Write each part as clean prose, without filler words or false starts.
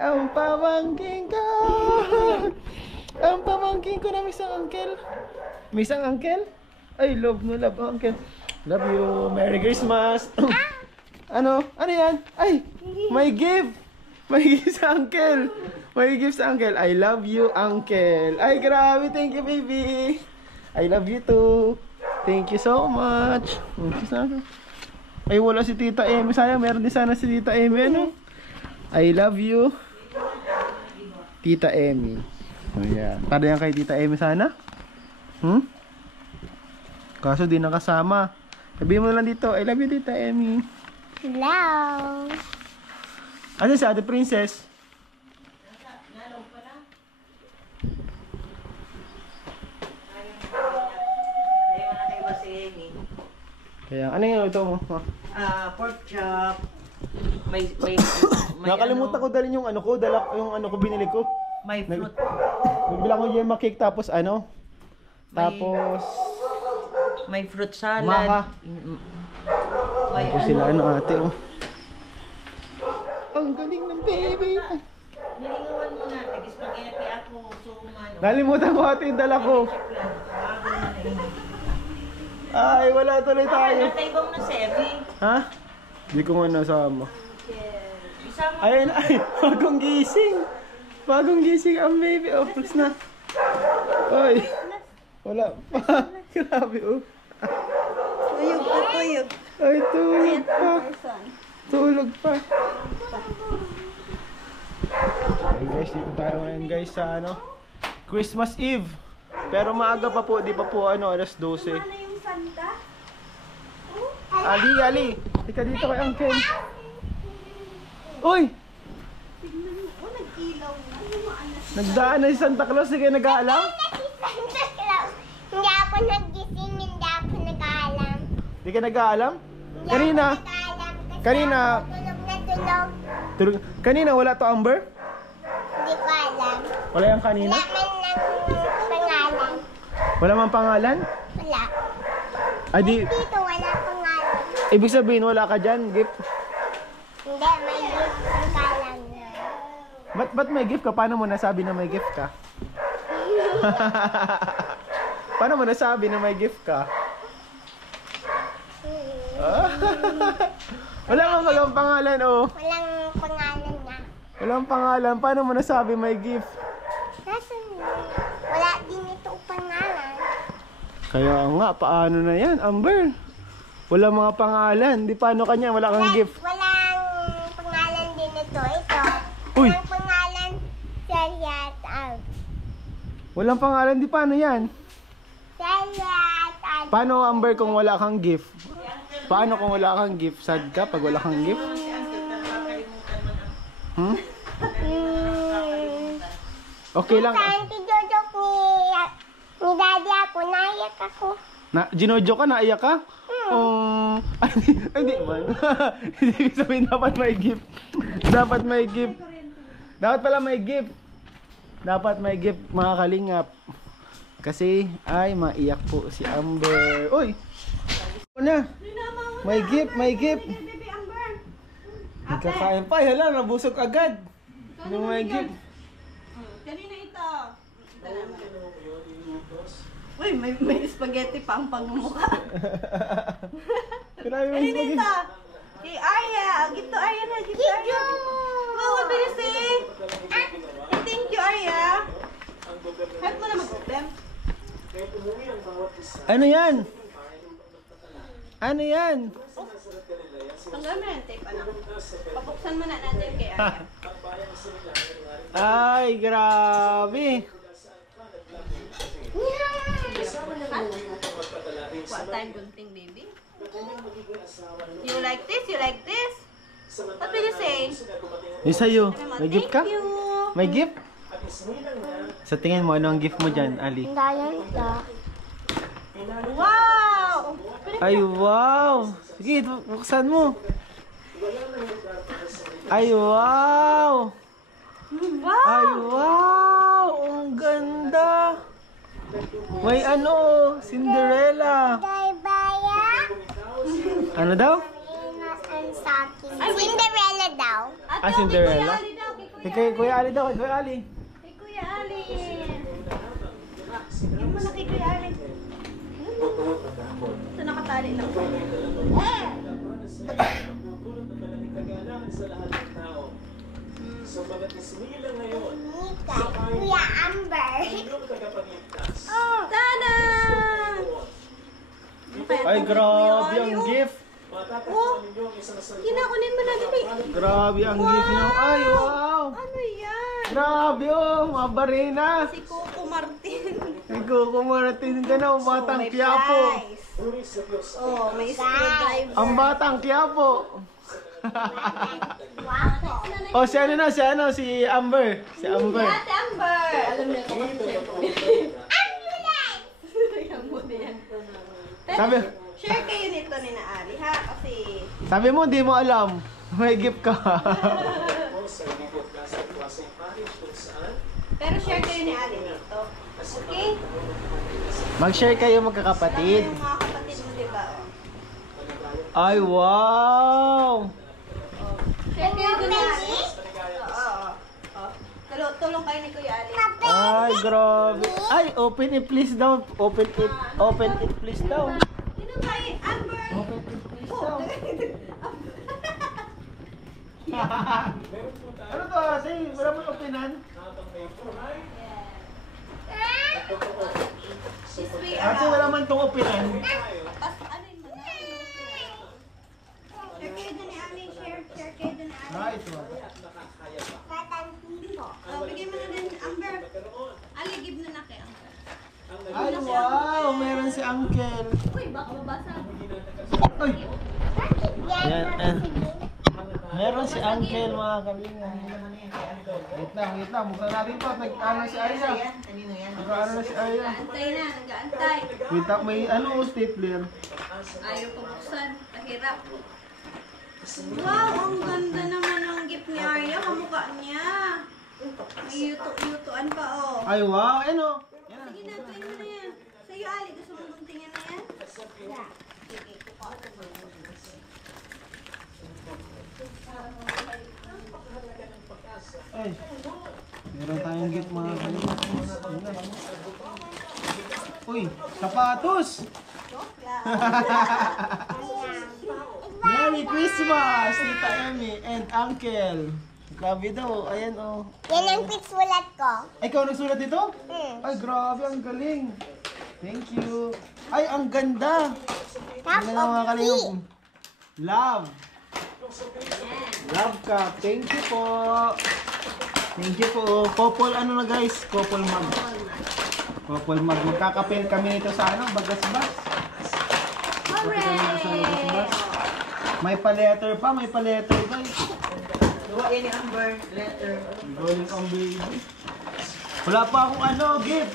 Ang pamangkin ko! Ang pamangkin ko na may isang uncle. May isang uncle? Ay, love no love, uncle. Love you. Merry Christmas. Ano? Ano yan? Ay, may gift. May gift sa uncle. May gift sa uncle. I love you, uncle. Ay, grabe. Thank you, baby. I love you too. Thank you so much. Ay, wala si Tita Amy. Sayang, meron din sana si Tita Amy. Ano? I love you, Tita Amy. Ayan. Para yan kay Tita Amy sana? Kaso di nakasama. Sabihin mo lang dito, I love you, Tita Amy. Hello. Ano si Ate Princess? Kaya, ano yung ito mo? Pork chop. May Nakalimutan ko dalhin yung ano ko, yung ano ko binili ko. May fruit. Bibila ko yung cake tapos ano? Tapos May fruit salad. Maha. May Tapos sila ano ate oh. Ang galing ng baby. Nilingawan mo na. Nag-spaghetti ako. Suman. Nalimutan ko ate yung dala ko. Ay, wala tuloy tayo. Nataybang na Sebi. Ha? Hindi ko nga nasama. Isama. Ayun, ay, bagong gising. Bagong gising ang baby. Oh, plus na. Ay, wala pa. Grabe, oh. Tuyog na tuyog. Ay, tulog pa. Tulog pa. Ay guys, dito tayo ngayon guys sa ano, Christmas Eve. Pero maaga pa po, di pa po ano, alas 12. Ano yung Santa? Ali. Ika dito kay Uncle. Uy! Tignan mo. Oh, nagkilaw na. Ano maalas? Nagdaan na si Santa Claus, hindi kayo nag-aalam? Hindi ako nagising, hindi ako nag-aalam. Hindi kayo nag-aalam? Kanina? Kanina? Tulog. Kanina wala to Amber? Hindi ko alam. Wala yung kanina? Wala man ng pangalan. Wala mang pangalan? Wala. Ay di, Dito wala pangalan. ibig sabihin wala ka dyan, gift. Hindi, may gift pangalan niya. Ba't may gift ka? Paano mo nasabi na may gift ka? Paano mo nasabi na may gift ka? Wala mang magang pangalan, oh. Walang pangalan niya. Walang pangalan. Paano mo nasabi may gift? Nasaan niya? Wala din ito pangalan. Kaya nga, paano na yan, Amber? Wala mga pangalan. Di paano kanya, wala kang gift. Walang pangalan din ito. Ito. Uy! Walang pangalan. Shout out. Walang pangalan, di paano yan? Shout out. Paano, Amber, kung wala kang gift? Paano kung wala kang gift? Sad ka pag wala kang gift? Hmm? Okay lang. Saan si Jojok ni Daddy ako? Naiyak ako. Ginojo ka? Naiyak ka? Ay, hindi man. Hindi sabihin dapat may gift. Dapat may gift. Dapat pala may gift. Dapat may gift mga kalingap. Kasi ay maiyak po si Amber. Uy! Ano na? May gift, may gift. Nagkakain pa. Hala, nabusog agad. Yung may gift. Kanina ito. Uy, may spaghetti pa ang pagmumukha. Grabe may Kanina spaghetti. ito. Kay Arya. Gito Arya na. Gito Arya. Oh, mabilis eh. Thank you, Arya. Help mo na mag-open. Ano yan? Ano yan? Tanggal mo yung tape, anak. Papuksan mo na natin kay Arya. Ay, grabe. What time gunting, baby? You like this? You like this? What will you say? Yung sa'yo, may gift ka? Thank you. May gift? Sa tingin mo, ano ang gift mo dyan, Ali? Ang dayan ito. Wow! Ay, wow! Sige, buksan mo. Ay, wow! Wow! Ay, wow! Ang ganda! May ano, Cinderella. Bye-bye. Ano daw? Cinderella daw. Ah, Cinderella? Ali daw, kay Kay Kuya Ali daw, kay Kuya Ali. Kay Kuya Ali. Yung mo na kay Kuya Ali. Ito nakatali lang. Kuya Amber. Tada! Ay, grabe ang gift. Oh, kinakunin mo na dali. Grabe ang gift niyo. Ay, wow. Ano yan? Grabe oh, mabarena. Si Coco Martin. Ikaw, kumarating ka na, ang batang May Quiapo. prize. Oh, may screwdriver. Ang batang Quiapo. Wapo. Oh, si ano na, si Amber. Si Amber. Ate Amber! Alam niya kung ano siya. Sabi, Share kayo nito ni na Ali ha, kasi sabi mo, di mo alam. May gift ka. pero share kayo ni Ali nito. Okay? Mag-share kayo Kasama magkakapatid. yung mga kapatid mo, di ba? Ay, wow. Share kayo dun ni Ali. Oo. Tulong kayo ni Kuya Ali. Ay, grabe. Ay, open it please daw. Open it please daw. Sino kayo? Amber! Open it please Oh, daw. Ano to, Ate? Wala mo openan? Siswi Ate, wala man tong openan. ano yun mo na? Share kayo dun ni Ali. Share kayo dun ni Ali. Ah, ito. Oh, bigay mo na din, Amber. Ali, give na na kay Amber. Ay, wow. Meron si Uncle. Uy, baka mabasa. Ay. Yan. Meron si Uncle, mga kalinga. Wait lang. Buksan natin pa. Nag-ano si Aya. Kanino yan? Nag-ano na si Aya. Nag-aantay na, nag-aantay. Wait lang, may stapler. Ayaw pabuksan, tahirap. Wow, ang ganda naman ng gift ni Arya. Kamukha niya. May yuto-yutoan pa, oh. Ay, wow. Ano? Yan. Sige na, try mo na yan. Sa'yo, Ali, gusto mo guntingin na yan? Sige, kukuha ko mo. Ay. Meron tayong gift, mga kalinga. Uy, sapatos! Merry Christmas, Tita Emmy and Uncle. Grabe daw, ayan oh. Yan ang pitsulat ko. Ay, ikaw nagsulat dito? Hmm. Ay, grabe, ang galing. Thank you. Ay, ang ganda. Ang ganda mga kalingap. Love. Love cup. Thank you po. Thank you po. Couple ano na guys? Couple mug. Couple mug. Magkakape kami nito sa ano? Bagasbas. Kape kami nito sa Bagasbas. May pa-letter pa. May pa-letter guys. Gawa yan ni Amber. Letter. Galing ang baby. Wala pa akong ano, gift.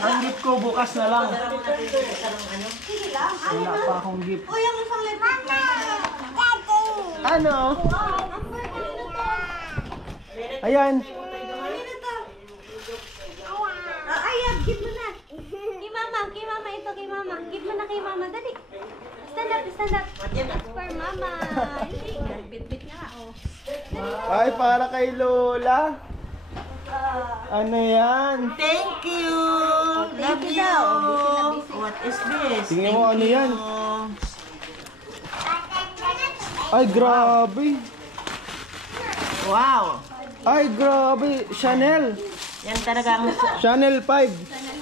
Ang gift ko bukas na lang. Dala mo natin yung isa ng ano. Sige lang, Ali Wala na. pa akong gift. Uy, ang isang letter. Ano? Amber, kanino to? Ayan. Kanino to? Ayan, give mo na. Kay mama ito, kay mama. Give mo na kay mama, dali. Stand up. For mama. Bit-bit nga, oh. Ay, para kay Lola. Ano yan? Thank you! Thank you daw. Busy na busy. What is this? Tingnan mo ano yan. Ay, grabe. Wow! Ay, grabe. Chanel. Yan talaga ang... Chanel 5. Channel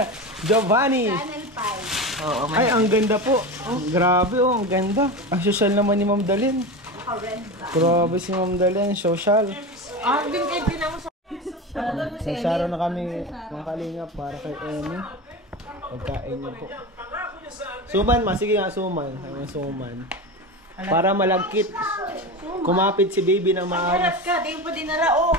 5. Giovanni. Channel 5. Oo, Ay, ang ganda po. Oh, grabe oh, ang ganda. Ang social naman ni Ma'am Dalin. Naka-red ba? Grabe si Ma'am Dalin, social. din kayo pinang Nagsaro na kami mga kalingap para kay Emmy. Pagkain niyo po. Suman ma, sige nga suman. Ang suman. Para malagkit. Kumapit si baby ng maayos. ka, di mo dinara, oh!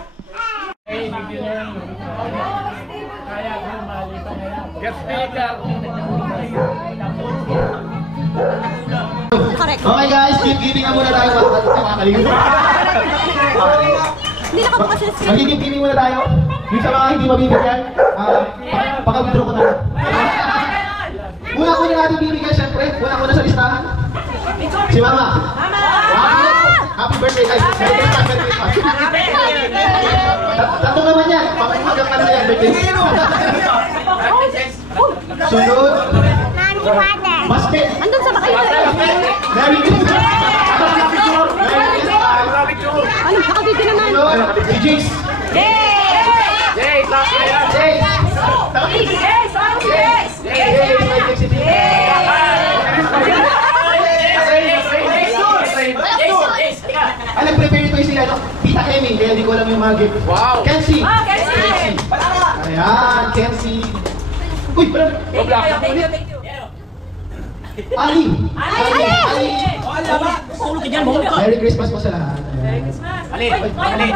Okay guys, gift giving na muna tayo mga kalingap. Hindi na ka kasi Magiging giving muna tayo. Yung sa mga hindi mabibigyan, paka-withdraw ko na. Una natin bibigyan syempre. Una sa listahan. Si Mama. Mama! Happy birthday, guys. Merry Christmas, Merry Christmas. Tatlo naman yan. Pamahimagang ano yan, birthday. Sunod. Mommy, father. Basket. Andun sa bakay. Merry Christmas. Merry Christmas. Ano, nakabiti naman. Sunod. Si Jace. Ay, nag-prepare ito yung sila, no? Tita Emmy, kaya di ko alam yung mga gift. Wow! Kenzie! Kenzie! Ayan, Kenzie. Uy, pala! Ali! Ali! Merry Christmas po sa lahat. Merry Christmas! Ali! Ali!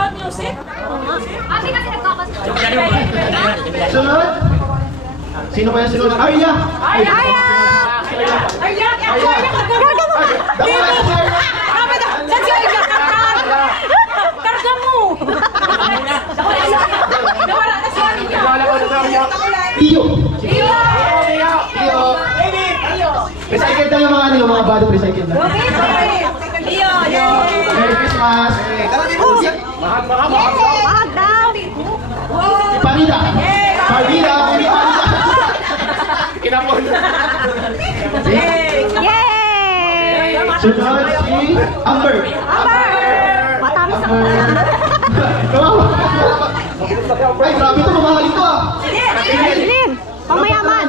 Sunod? Sino ba yung sunod? Arya! Arya! Saan si Arya? Karga mo! Nawala na si Arya. Tio! Tio! Recycle tayo mga ano, yung mga bado recycle na. Merry Christmas! Mahal daw. Parida! Parida! Kinapon! Yay! Sunod si Amber! Matamis ako. Kawawa! Ay, grabe ito, mamahal ito ah! Lin, pamayaman.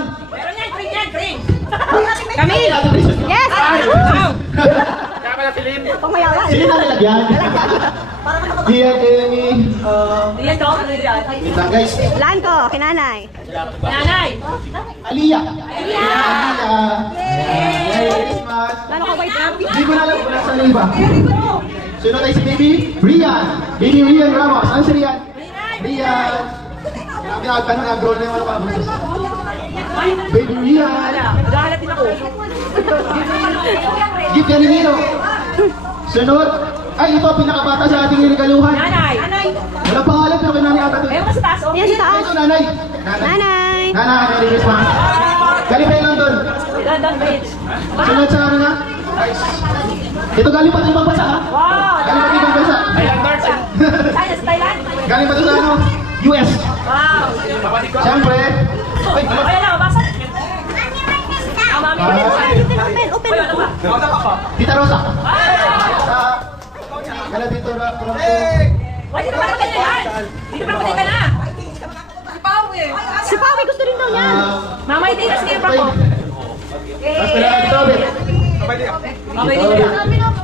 Kami! Yes! Pamayaman. Sino na nilagyan? Diyan, Emmy. Wait lang guys. Laan ko, kinanay. Aliyah. Aliyah. Merry Christmas. Lalo ka white happy. Hindi ko na alam kung nasa iba. Sunod ay si Baby Rian. Baby Rian Ramos. Ano si Rian? Rian. Grabe nag-grow na yung mga paboses. Baby Rian. Gift yan ni Nino. Sunod. Ay, ito pinakabata sa ating inigaluhan. Nanay! Walang pangalan pero kay nanay ata ito. Ayun mo sa taas, Yan sa taas. Ito, nanay. Nanay. Nanay, Merry Christmas. Galing pa yung London. London Bridge. Sunod sa ano na? Ito galing pa sa ibang bansa ha? Wow! Galing pa sa ibang bansa. Saan? Sa Thailand? Galing pa sa ano? US. Wow! Siyempre. Ay, Ayan na, mabasa. Mami, Open. Tita Rosa. Kala dito ra. Why, dito pa natin yan? Dito pa natin ka na. Si Pawi gusto rin daw yan. Mama, hindi na sige pa ko. Tapos pala dito, Bet.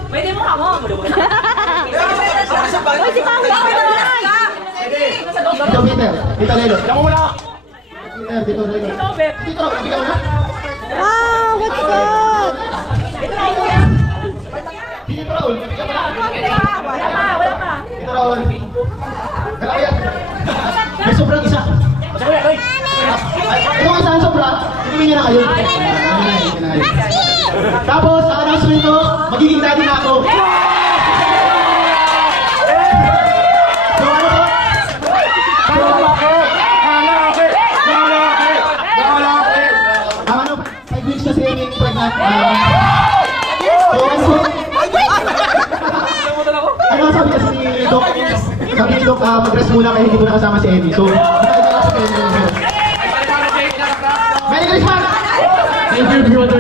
Pwede mo ka mo. Uy, si Pawi gusto rin daw yan. Dito, Peter. Tita Lelo. Peter, dito Lelo. Ito, Bet. Dito, bigyan mo na. Wow, what's up? Dito, Raul. Bigyan mo na. Wala pa. Dito, Raul. Kaya. May sobrang isa. Kung isa ang sobra, inumin niya na kayo. Tapos, ang announcement ko, magiging daddy na ako. So, ano to? Ang ano, 5 weeks na si Emmy pregnant. Ano sabi kasi ni Doc? Sabi ni Doc, mag-rest muna kayo, hindi ko nakasama si Emmy. So, Merry Christmas! Thank you, everyone.